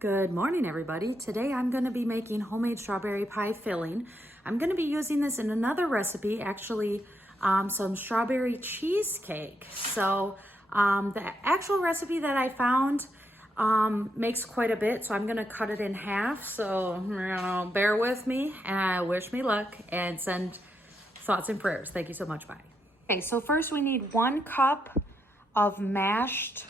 Good morning, everybody. Today I'm going to be making homemade strawberry pie filling. I'm going to be using this in another recipe, actually some strawberry cheesecake. So the actual recipe that I found makes quite a bit, so I'm going to cut it in half. So bear with me, wish me luck, and send thoughts and prayers. Thank you so much. Bye. Okay, so first we need 1 cup of mashed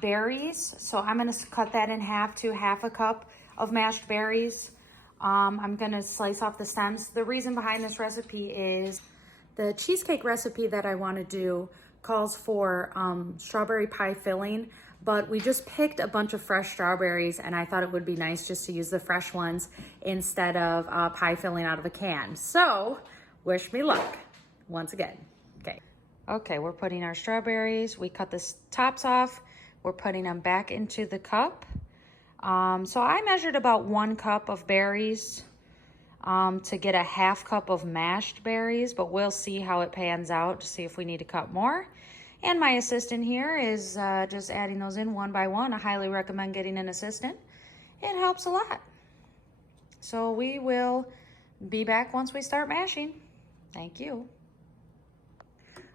berries. So I'm gonna cut that in half to half a cup of mashed berries. I'm gonna slice off the stems. The reason behind this recipe is the cheesecake recipe that I wanna do calls for strawberry pie filling, but we just picked a bunch of fresh strawberries and I thought it would be nice just to use the fresh ones instead of pie filling out of a can. So wish me luck once again. Okay, we're putting our strawberries. We cut the tops off. We're putting them back into the cup. So I measured about 1 cup of berries to get a half cup of mashed berries, but we'll see how it pans out to see if we need to cut more. And my assistant here is just adding those in one by one. I highly recommend getting an assistant. It helps a lot. So we will be back once we start mashing. Thank you.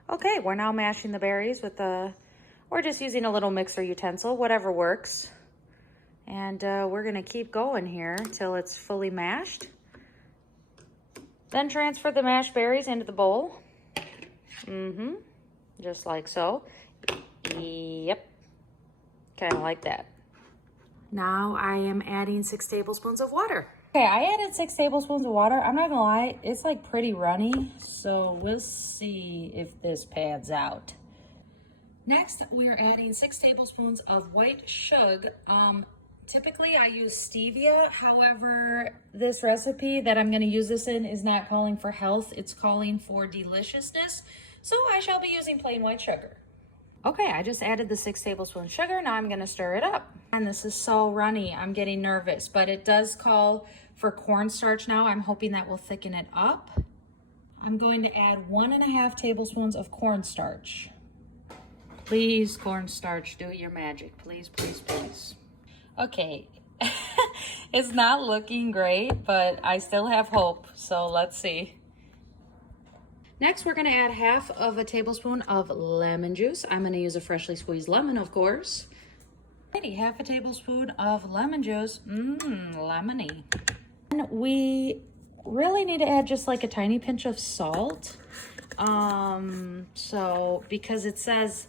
Okay, we're now mashing the berries with we're just using a little mixer utensil, whatever works. And we're gonna keep going here till it's fully mashed. Then transfer the mashed berries into the bowl. Just like so. Yep, kind of like that. Now I am adding 6 tablespoons of water. Okay, I added 6 tablespoons of water. I'm not gonna lie, it's like pretty runny, so we'll see if this pans out. Next, we are adding 6 tablespoons of white sugar. Typically I use stevia. However, this recipe that I'm gonna use this in is not calling for health, it's calling for deliciousness. So I shall be using plain white sugar. Okay, I just added the 6 tablespoons sugar. Now I'm gonna stir it up. And this is so runny, I'm getting nervous, but it does call for cornstarch now. I'm hoping that will thicken it up. I'm going to add 1.5 tablespoons of cornstarch. Please, cornstarch, do your magic. Please, please, please. Okay, it's not looking great, but I still have hope, so let's see. Next, we're gonna add 1/2 tablespoon of lemon juice. I'm gonna use a freshly squeezed lemon, of course. Alrighty, 1/2 tablespoon of lemon juice. Lemony. And we really need to add just like a tiny pinch of salt. So, because it says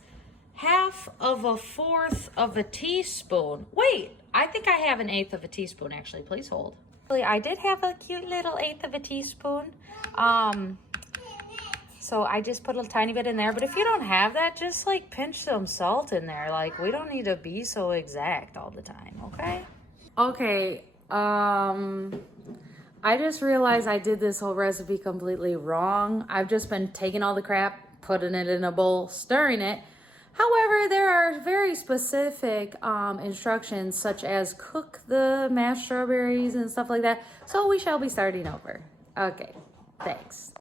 1/4 teaspoon. Wait, I think I have 1/8 teaspoon actually, please hold. I did have a cute little 1/8 teaspoon. So I just put a tiny bit in there, but if you don't have that, just like pinch some salt in there. Like, we don't need to be so exact all the time, okay? Okay, I just realized I did this whole recipe completely wrong. I've just been taking all the crap, putting it in a bowl, stirring it. However, there are very specific instructions such as cook the mashed strawberries and stuff like that. So we shall be starting over. Okay, thanks.